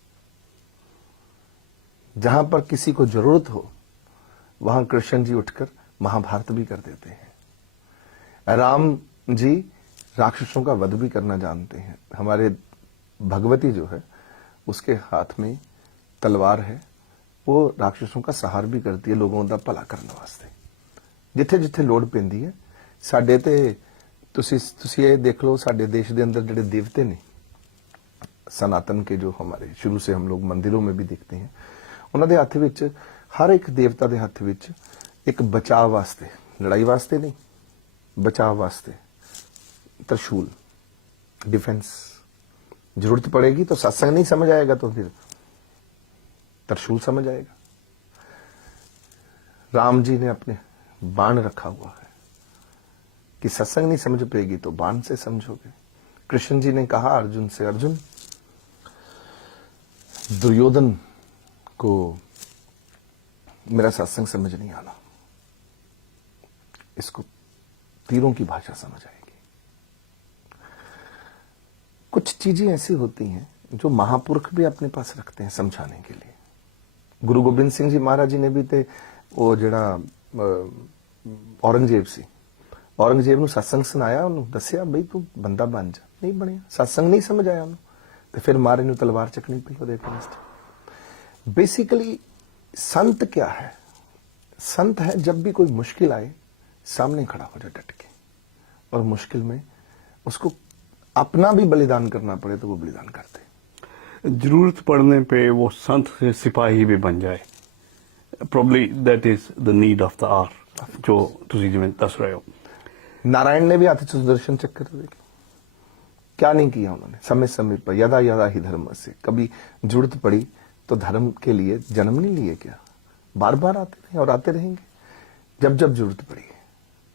जहां पर किसी को जरूरत हो वहां कृष्ण जी उठकर महाभारत भी कर देते हैं, राम जी राक्षसों का वध भी करना जानते हैं, हमारे भगवती जो है उसके हाथ में तलवार है, वो राक्षसों का सहार भी करती है लोगों का भला करने वास्ते। जिथे जिथे लोड़ पैंदी है साडे ते तुसी ये देख लो, साडे देश के अंदर जिहड़े देवते ने सनातन के, जो हमारे शुरू से हम लोग मंदिरों में भी देखते हैं, उन्होंने हथ विच, हर एक देवता के हथ विच एक बचाव वास्ते, लड़ाई वास्ते नहीं, बचाव वास्ते त्रिशूल, डिफेंस। जरूरत पड़ेगी तो सत्संग नहीं समझ आएगा तो फिर त्रिशूल समझ आएगा। राम जी ने अपने बाण रखा हुआ है, कि सत्संग नहीं समझ पाएगी तो बाण से समझोगे। कृष्ण जी ने कहा अर्जुन से, अर्जुन दुर्योधन को मेरा सत्संग समझ नहीं आना, इसको तीरों की भाषा समझ आएगी। कुछ चीजें ऐसी होती हैं जो महापुरुष भी अपने पास रखते हैं समझाने के लिए। गुरु गोबिंद सिंह जी महाराज जी ने भी ते वो जड़ा औरंगजेब सी, औरंगजेब ਨੂੰ सत्संग सुनाया, ਉਹਨੂੰ ਦੱਸਿਆ ਬਈ ਤੂੰ ਬੰਦਾ ਬਣ ਜਾ, ਨਹੀਂ ਬਣਿਆ, सत्संग नहीं समझ आया ਉਹਨੂੰ ਤੇ ਫਿਰ ਮਾਰੇ ਨੂੰ ਤਲਵਾਰ ਚੱਕਣੀ ਪਈ ਉਹਦੇ ਅਗੇਂਸਟ। बेसिकली संत क्या है? संत है जब भी कोई मुश्किल आए सामने खड़ा हो जाए डट के, और मुश्किल में उसको अपना भी बलिदान करना पड़े तो वो बलिदान करते। जरूरत पड़ने पे वो संत से सिपाही भी बन जाए। Probably that is the need of the hour जो ਤੁਸੀਂ ਜਿਵੇਂ ਦੱਸ ਰਹੇ ਹੋ। नारायण ने भी हाथ से सुदर्शन चक्र देखे, क्या नहीं किया उन्होंने समय समय पर, यदा यदा ही धर्म से। कभी जरूरत पड़ी तो धर्म के लिए जन्म नहीं लिए क्या? बार बार आते रहे और आते रहेंगे जब जब जरूरत पड़ी।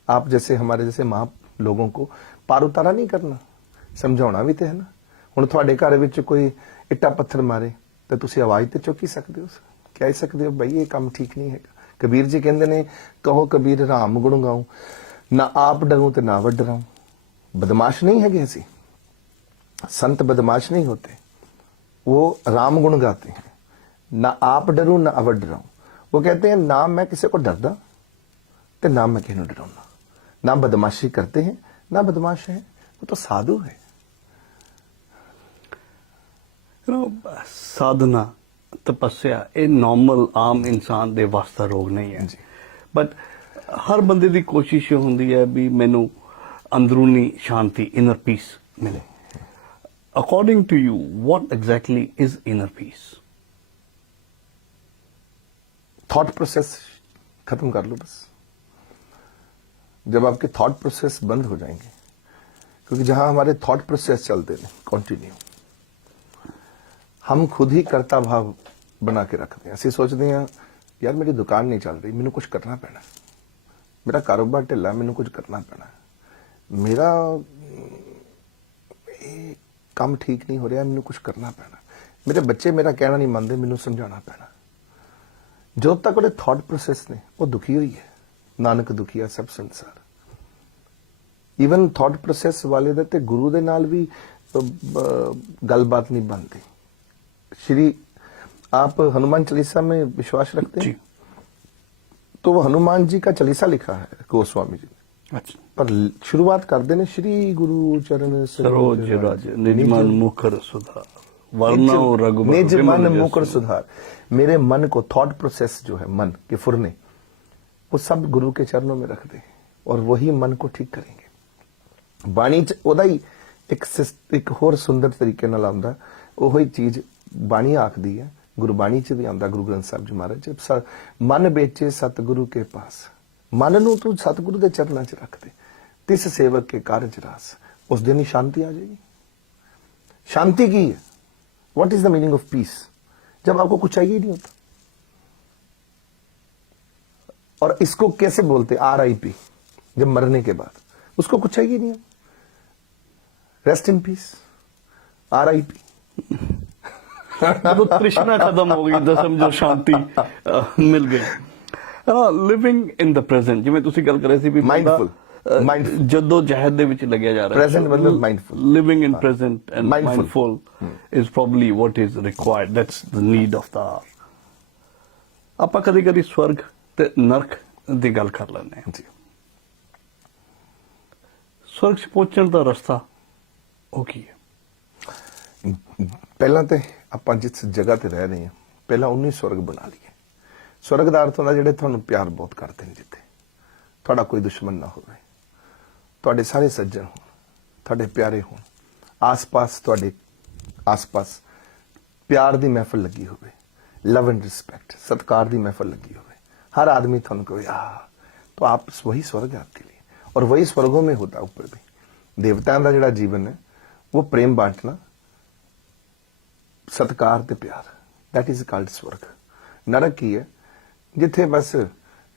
आप जैसे हमारे जैसे महा लोगों को पार उतारा नहीं करना, समझाना भी तो है ना। हुण तुहाडे घर विच कोई इट्टा पत्थर मारे तो तुसीं आवाज़ तो चुक ही सकते हो, कह ही सकते हो बई ये काम ठीक नहीं है। कबीर जी कहते ने, कहो कबीर राम गुण गाऊं, ना आप डरूं तो ना वड डराऊं। बदमाश नहीं है ऐसी, संत बदमाश नहीं होते, वो राम गुण गाते हैं। ना आप डरूं ना अवड डराऊं। वो कहते हैं ना मैं किसी को डरदा ते ना मैं किसी को डराउंदा। ना बदमाशी करते हैं ना बदमाश है, वो तो साधु है। साधना तपस्या ਇਹ ਨਾਰਮਲ ਆਮ ਇਨਸਾਨ ਦੇ ਵਾਸਤਾ ਰੋਗ ਨਹੀਂ ਹੈ, ਬਟ ਹਰ ਬੰਦੇ ਦੀ ਕੋਸ਼ਿਸ਼ ਇਹ ਹੁੰਦੀ ਹੈ ਵੀ ਮੈਨੂੰ ਅੰਦਰੂਨੀ ਸ਼ਾਂਤੀ, ਇਨਰ ਪੀਸ ਮਿਲੇ। According to you what exactly is inner peace? Thought process खत्म कर लो बस। जब आपके थॉट प्रोसेस बंद हो जाएंगे, क्योंकि जहां हमारे थॉट प्रोसेस चलते हैं कंटिन्यू, हम खुद ही कर्ता भाव बना के रखते हैं। ऐसे सोचते हैं यार मेरी दुकान नहीं चल रही, मैनू कुछ करना पैना, मेरा कारोबार ढिला, मैनू कुछ करना पैना, मेरा काम ठीक नहीं हो रहा, मैनू कुछ करना पैना, मेरे बच्चे मेरा कहना नहीं मानते, मैनू समझाना पैना। जो तक वो थॉट प्रोसेस ने वो दुखी हुई है। नानक दुखिया सब संसार। ਈਵਨ ਥਾਟ ਪ੍ਰੋਸੈਸ ਵਾਲੇ ਦੇ ਤੇ ਗੁਰੂ ਦੇ ਨਾਲ ਵੀ ਗੱਲਬਾਤ नहीं बनती। श्री आप हनुमान चालीसा में विश्वास रखते हैं? तो वो हनुमान जी का चालीसा लिखा है गोस्वामी जी ने। अच्छा। पर शुरुआत कर देने श्री गुरु चरण सरोज रज निज मन मुखर सुधार वर्णो रघुबर निज मन मुखर सुधार। मेरे मन को थॉट प्रोसेस जो है मन के फुरने वो सब गुरु के चरणों में रख दे और वही मन को ठीक करेंगे। बाणी च ओदा ही एक होर सुंदर तरीके नाल आंदा ओही चीज बाणी आखदी है। गुरबाणी च भी आंदा गुरु ग्रंथ साहब जी महाराज मन बेचे सतगुरु के पास। मन नूं तू सतगुरु के चरणों च रख दे, तिस सेवक के कारज रास। उस दिन ही शांति आ जाएगी। शांति की है? What is the meaning of peace? जब आपको कुछ चाहिए नहीं होता। और इसको कैसे बोलते? RIP, जब मरने के बाद उसको कुछ चाहिए नहीं, रेस्ट इन पीस, RIP। तो तृष्णा खत्म हो गई तो समझो शांति मिल गई। लिविंग इन द प्रेजेंट, जिवें ਤੁਸੀਂ ਗੱਲ ਕਰ ਰਹੇ ਸੀ ਵੀ ਮਾਈਂਡਫੁਲ ਜਦੋਂ ਜਹਿਦ ਦੇ ਵਿੱਚ ਲੱਗਿਆ ਜਾ ਰਿਹਾ ਹੈ। प्रेजेंट मतलब mindful. Living in present and mindful is probably what is required. That's the need of the hour. ਆਪਾਂ ਕਦੀ ਸਵਰਗ ਤੇ ਨਰਕ ਦੀ ਗੱਲ ਕਰ ਲੈਂਦੇ ਹਾਂ ਜੀ। ਸਵਰਗ 'ਚ ਪਹੁੰਚਣ ਦਾ ਰਸਤਾ ਉਹ ਕੀ ਹੈ? ਪਹਿਲਾਂ ਤੇ ਆਪਾਂ ਜਿਸ ਜਗ੍ਹਾ ਤੇ ਰਹਿ ਰਹੇ ਹਾਂ ਪਹਿਲਾਂ ਉਹਨੂੰ ਸਵਰਗ ਬਣਾ ਲਈਏ। ਸਵਰਗ ਦਾ ਅਰਥ ਹੁੰਦਾ ਜਿਹੜੇ ਤੁਹਾਨੂੰ ਪਿਆਰ ਬਹੁਤ ਕਰਦੇ ਨੇ, ਜਿੱਥੇ ਤੁਹਾਡਾ ਕੋਈ ਦੁਸ਼ਮਣ ਨਾ ਹੋਵੇ, ਤੁਹਾਡੇ ਸਾਰੇ ਸੱਜਣ ਹੋਣ, ਤੁਹਾਡੇ ਪਿਆਰੇ ਹੋਣ, ਆਸ-ਪਾਸ ਤੁਹਾਡੇ ਆਸ-ਪਾਸ ਪਿਆਰ ਦੀ ਮਹਿਫਲ ਲੱਗੀ ਹੋਵੇ, ਲਵ ਐਂਡ ਰਿਸਪੈਕਟ, सत्कार ਦੀ महफिल लगी होवे, हर आदमी थोड़ा कहे तो आप वही स्वर्ग है आपके लिए। और वही स्वर्गों में होता है ऊपर भी। देवताओं का जो जीवन है वो प्रेम बांटना, सत्कार ते प्यार, दैट इज कॉल्ड स्वर्ग। नरक की है जिथे बस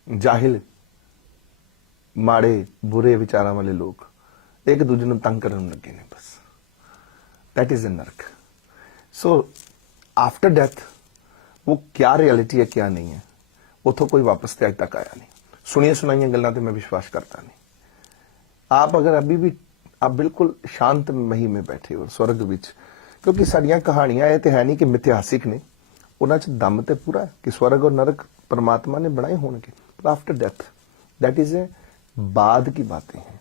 जाहिल ਮਾੜੇ ਬੁਰੇ ਵਿਚਾਰਾਂ ਵਾਲੇ ਲੋਕ ਇੱਕ ਦੂਜੇ ਨੂੰ ਤੰਗ ਕਰਨ ਲੱਗੇ ਨੇ ਬਸ दैट इज ए नर्क सो आफ्टर डेथ वो क्या रियलिटी है क्या नहीं है उतो कोई वापस तो अज तक आया नहीं सुनिया सुनाइया गल्लां ते मैं विश्वास करता नहीं आप अगर अभी भी आप बिल्कुल शांत मही में बैठे हो स्वर्ग विच क्योंकि साडियां कहानियां ये तो है नहीं कि मिथिहासिक ने उन्हां च दम ते पूरा है कि स्वर्ग और नरक परमात्मा ने बनाए होंगे पर आफ्टर डेथ दैट इज ए बाद की बातें हैं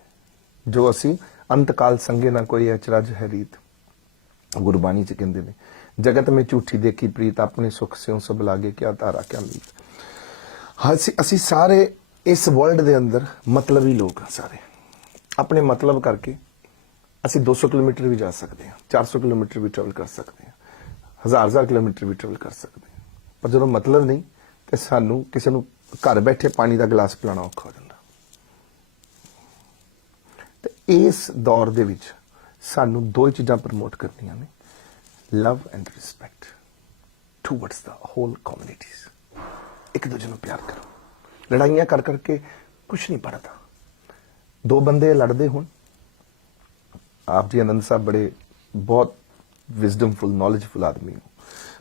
जो असी अंतकाल संगे ना कोई अचरज है रीत गुरबाणी च कहंदे ने जगत में झूठी देखी प्रीत अपने सुख स्यों सब लागे क्या तारा क्या मीत असी सारे इस वर्ल्ड दे अंदर मतलबी लोग हैं सारे अपने मतलब करके असी 200 किलोमीटर भी जा सकते हैं 400 किलोमीटर भी ट्रैवल कर सकते हैं हजार किलोमीटर भी ट्रैवल कर सकते हैं पर जो मतलब नहीं तो सानू किसी नू घर बैठे पानी का गिलास पिलाना औखा हो जाता तो इस दौर दे विच सानू दो ही चीज़ां प्रमोट करनियां ने love and respect towards the whole communities एक दूजे नू प्यार करो लड़ाइयां कर करके कुछ नहीं पड़ता दो बंदे लड़ते होण आप जी आनंद साहब बड़े बहुत विजडमफुल नॉलेजफुल आदमी हो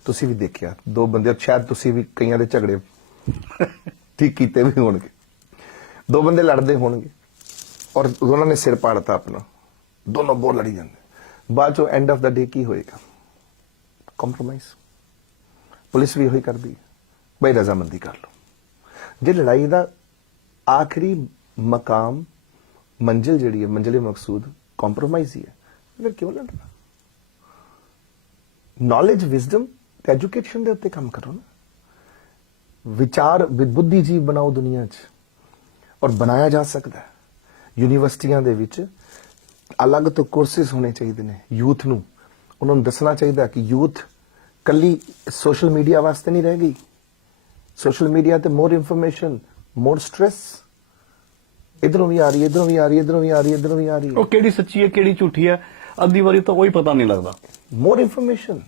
तुसी भी देखिया दो बंदे शायद तुसी भी कईयां दे झगड़े ठीक कीते भी होणगे दो बंदे लड़ते होणगे और दोनों ने सिर पाड़ता अपना दोनों बहुत लड़ी जाते बाद चो एंड ऑफ द डे की होएगा कॉम्प्रोमाइज पुलिस भी यही कर दी भाई रजामंदी कर लो जे लड़ाई का आखिरी मकाम मंजिल जी है मंजिल मकसूद कॉम्प्रोमाइज ही है फिर क्यों लड़ना नॉलेज विजडम एजुकेशन के उत्ते काम करो ना विचार बुद्धिजीव बनाओ दुनिया च और बनाया जा सकता है यूनिवर्सिटियां दे विच अलग तो कोर्सेस होने चाहिए ने यूथ नू उन्होंने दसना चाहिए कि यूथ कली सोशल मीडिया वास्ते नहीं रह गई सोशल मीडिया ते मोर इंफॉर्मेशन मोर स्ट्रेस इधरों भी आ रही है इधरों भी आ रही है इधरों भी आ रही है इधरों भी आ रही है ਉਹ ਕਿਹੜੀ ਸੱਚੀ ਹੈ ਕਿਹੜੀ ਝੂਠੀ ਹੈ ਅੱਧੀ ਵਾਰੀ ਤਾਂ ਕੋਈ ਪਤਾ ਨਹੀਂ ਲੱਗਦਾ more information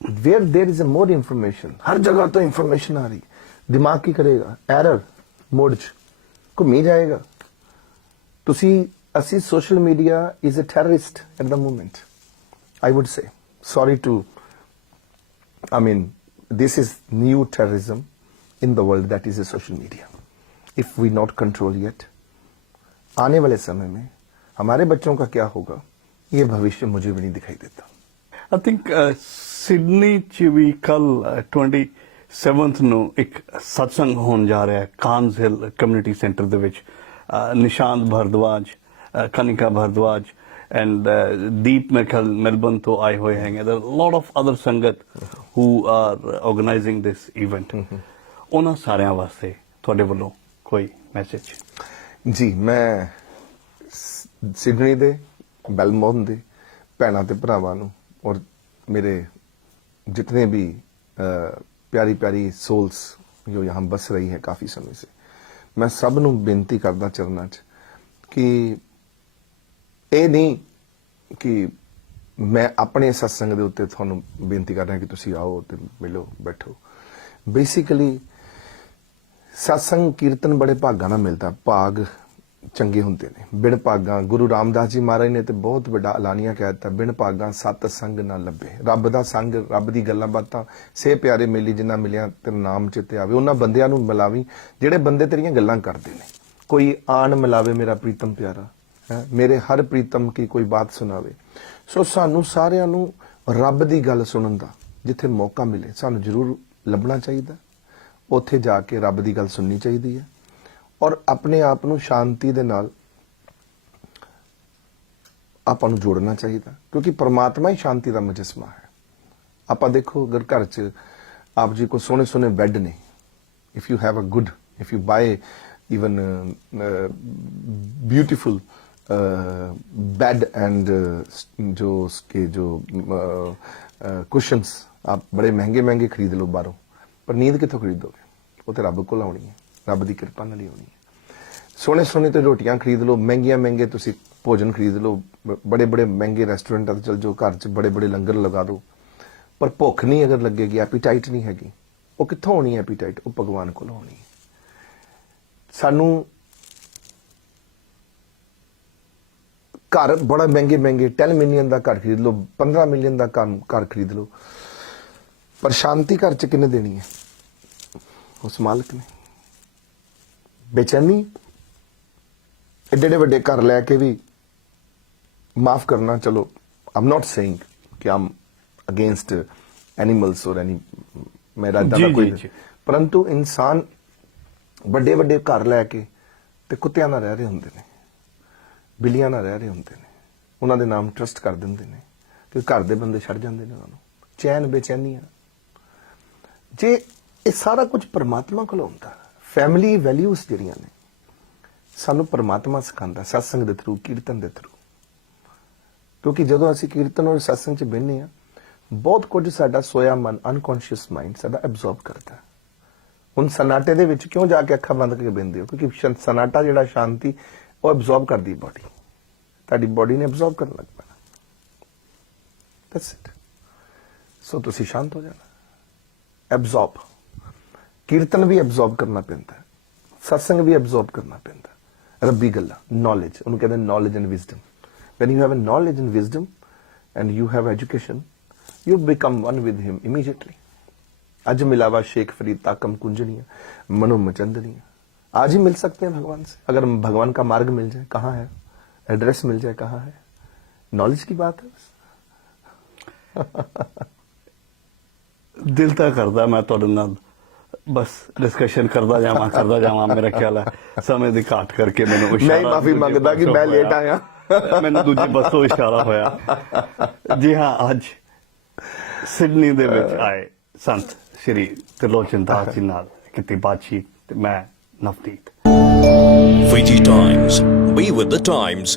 where there is a more information हर जगह तो इंफॉर्मेशन आ रही दिमाग की करेगा एरर मोड च घूमी जाएगा तुसी असी social media is a terrorist at the moment I would say sorry to I mean this is new terrorism in the world that is a social media if we not control yet आने वाले समय में हमारे बच्चों का क्या होगा ये भविष्य मुझे भी नहीं दिखाई देता I think ਸਿਡਨੀ ਚ ਵੀ ਕੱਲ 27th ਨੂੰ ਇੱਕ ਸਤਸੰਗ ਹੋਣ ਜਾ ਰਿਹਾ ਹੈ ਕਾਨਸ ਹਿੱਲ ਕਮਿਊਨਿਟੀ ਸੈਂਟਰ ਦੇ ਵਿੱਚ ਨਿਸ਼ਾਂਤ ਭਰਦਵਾਜ ਕਨਿਕਾ ਭਰਦਵਾਜ ਐਂਡ ਦੀਪ ਮਿਖਲ ਮੈਲਬਨ ਤੋਂ ਆਏ ਹੋਏ ਹੈਗੇ there are a lot of other ਸੰਗਤ who are organizing this event ਉਹਨਾਂ ਸਾਰਿਆਂ ਵਾਸਤੇ ਤੁਹਾਡੇ ਵੱਲੋਂ ਕੋਈ ਮੈਸੇਜ ਜੀ ਮੈਂ ਸਿਡਨੀ ਦੇ ਬੈਲਮੌਨ ਦੇ ਭੈਣਾਂ ਤੇ ਭਰਾਵਾਂ ਨੂੰ और मेरे जितने भी प्यारी प्यारी सोल्स जो यहाँ बस रही है काफ़ी समय से मैं सब नूं बेनती करदा चरना च कि ये नहीं कि मैं अपने सत्संग के उत्ते तुहानूं बेनती कर रहा कि तुसीं आओ ते मिलो बैठो बेसिकली सत्संग कीर्तन बड़े भागां नाल मिलदा भाग चंगे होंदे ने बिन भागां गुरु रामदास जी महाराज ने तो बहुत बड़ा ऐलानिया कह दिता बिन भागां सत संग ना लभे रब दा संग रब दी गल्लां बातां से प्यारे मेली जिन्ना मिलिया ते नाम चिते आवे उन्हां बंदियां नूं मिलावी जिहड़े बंदे तेरियां गल्लां करदे ने कोई आन मिलावे मेरा प्रीतम प्यारा है मेरे हर प्रीतम की कोई बात सुनावे सो सानू सारियां नूं रब दी गल सुनन दा जिथे मौका मिले सानू जरूर लभना चाहिए उत्थे जाके रब दी गल सुननी चाहिए है और अपने आप नूं शांति दे नाल आपां नूं जोड़ना चाहिए क्योंकि परमात्मा ही शांति का मुजस्मा है आप देखो अगर घर च आप जी को सोने सोने बैड ने if you have a good if you buy even beautiful bed and जो उसके जो कुशन्स आप बड़े महंगे महंगे खरीद लो बाहरों पर नींद कितों खरीदोगे वो तो रब को आनी है रब की कृपा नाल ही होनी है सोने सोने तो रोटियां खरीद लो महंगिया महंगे तुसी भोजन खरीद लो बड़े बड़े महंगे रेस्टोरेंट चल जाओ घर च बड़े बड़े लंगर लगा दो पर भुख नहीं अगर लगेगी एपीटाइट नहीं हैगी वो कित्थों होनी है एपीटाइट वो भगवान को होनी है सानू ਘਰ ਬੜਾ ਮਹਿੰਗੇ ਮਹਿੰਗੇ 10 ਮਿਲੀਅਨ ਦਾ ਘਰ ਖਰੀਦ ਲਓ, 15 ਮਿਲੀਅਨ ਦਾ ਘਰ ਖਰੀਦ ਲਓ, ਪਰ ਸ਼ਾਂਤੀ ਘਰ ਚ ਕਿਹਨੇ ਦੇਣੀ ਹੈ? ਉਸ ਮਾਲਕ ਨੇ। ਬੇਚੈਨੀ ਏਡੇ ਵੱਡੇ ਘਰ ਲੈ ਕੇ ਵੀ ਮਾਫ ਕਰਨਾ, ਚਲੋ ਆਮ ਨਾਟ ਸੇਇੰਗ ਕਿ ਆਮ ਅਗੇਂਸਟ ਐਨੀਮਲਸ ਔਰ ਐਨੀ, ਮੇਰਾ ਏਦਾਂ ਦਾ ਕੋਈ, ਪਰੰਤੂ ਇਨਸਾਨ ਵੱਡੇ ਵੱਡੇ ਘਰ ਲੈ ਕੇ ਤੇ ਕੁੱਤਿਆਂ ਨਾਲ ਰਹਿ ਰਹੇ ਹੁੰਦੇ ਨੇ, ਬਿੱਲੀਆਂ ਨਾਲ ਰਹਿ ਰਹੇ ਹੁੰਦੇ ਨੇ, ਉਹਨਾਂ ਦੇ ਨਾਮ ਟਰਸਟ ਕਰ ਦਿੰਦੇ ਨੇ ਕਿ ਘਰ ਦੇ ਬੰਦੇ ਛੱਡ ਜਾਂਦੇ ਨੇ ਉਹਨਾਂ ਨੂੰ। ਚੈਨ ਬੇਚੈਨੀਆਂ, ਜੇ ਇਹ ਸਾਰਾ ਕੁਝ ਪਰਮਾਤਮਾ ਕੋਲ ਹੁੰਦਾ। ਫੈਮਿਲੀ ਵੈਲਿਊਜ਼ ਜਿਹੜੀਆਂ ਨੇ ਸਾਨੂੰ ਪਰਮਾਤਮਾ ਸਿਖਾਉਂਦਾ ਸਤਸੰਗ ਦੇ ਥਰੂ, ਕੀਰਤਨ ਦੇ ਥਰੂ। ਕਿਉਂਕਿ ਜਦੋਂ ਅਸੀਂ ਕੀਰਤਨ ਔਰ ਸਤਸੰਗ 'ਚ ਬਹਿੰਦੇ ਹਾਂ, ਬਹੁਤ ਕੁਝ ਸਾਡਾ ਸੋਇਆ ਮਨ, ਅਨਕੌਂਸ਼ੀਅਸ ਮਾਈਂਡ ਸਾਡਾ ਐਬਜ਼ੌਰਬ ਕਰਦਾ। ਹੁਣ ਸਨਾਟੇ ਦੇ ਵਿੱਚ ਕਿਉਂ ਜਾ ਕੇ ਅੱਖਾਂ ਬੰਦ ਕਰਕੇ ਬਹਿੰਦੇ ਹੋ? ਕਿਉਂਕਿ ਸਨਾਟਾ ਜਿਹੜਾ ਸ਼ਾਂਤੀ, ਉਹ ਐਬਜ਼ੌਰਬ ਕਰਦੀ ਬਾਡੀ, ਤੁਹਾਡੀ ਬਾਡੀ ਨੇ ਐਬਜ਼ੌਰਬ ਕਰਨ ਲੱਗ ਪੈਣਾ। That's it. ਸੋ ਤੁਸੀਂ ਸ਼ਾਂਤ ਹੋ ਜਾਣਾ। ਐਬਜ਼ੌਰਬ, ਕੀਰਤਨ ਵੀ ਐਬਜ਼ੌਰਬ ਕਰਨਾ ਪੈਂਦਾ, ਸਤਸੰਗ ਵੀ ਐਬਜ਼ੌਰਬ ਕਰਨਾ ਪੈਂਦਾ। ਰੱਬੀ ਗੱਲਾਂ, ਨੌਲੇਜ, ਉਹਨੂੰ ਕਹਿੰਦੇ knowledge and wisdom. When you have a knowledge and wisdom and you have education, you become one with him immediately। आज मिलावा शेख फरीद ताकम कुंजनिया मनो मचंदनिया, आज ही मिल सकते हैं भगवान से। अगर भगवान का मार्ग मिल जाए, कहाँ है एड्रेस, मिल जाए कहाँ है, नॉलेज की बात है बस। ਦਿਲ ਤਾਂ ਕਰਦਾ ਮੈਂ ਤੁਹਾਡੇ ਨਾਲ ਬਸ ਡਿਸਕਸ਼ਨ ਕਰਦਾ ਜਾਵਾਂ। ਮੇਰਾ ਖਿਆਲ ਹੈ ਸਮੇਂ ਦੀ ਘਾਟ ਕਰਕੇ ਮੈਨੂੰ ਨਹੀਂ, ਮਾਫੀ ਮੰਗਦਾ ਕਿ ਮੈਂ ਲੇਟ ਆਇਆ। ਮੈਨੂੰ ਦੂਜੀ ਬੱਸ ਤੋਂ ਇਸ਼ਾਰਾ ਹੋਇਆ। ਜੀ ਹਾਂ, ਅੱਜ ਸਿਡਨੀ ਦੇ ਵਿੱਚ ਆਏ ਸੰਤ ਸ਼੍ਰੀ ਤ੍ਰਿਲੋਚਨ ਦਾਸ ਜੀ ਨਾਲ ਕੀਤੀ ਬਾਤਚੀਤ ਤੇ ਮੈਂ Navdeep. VT Times, be with the times।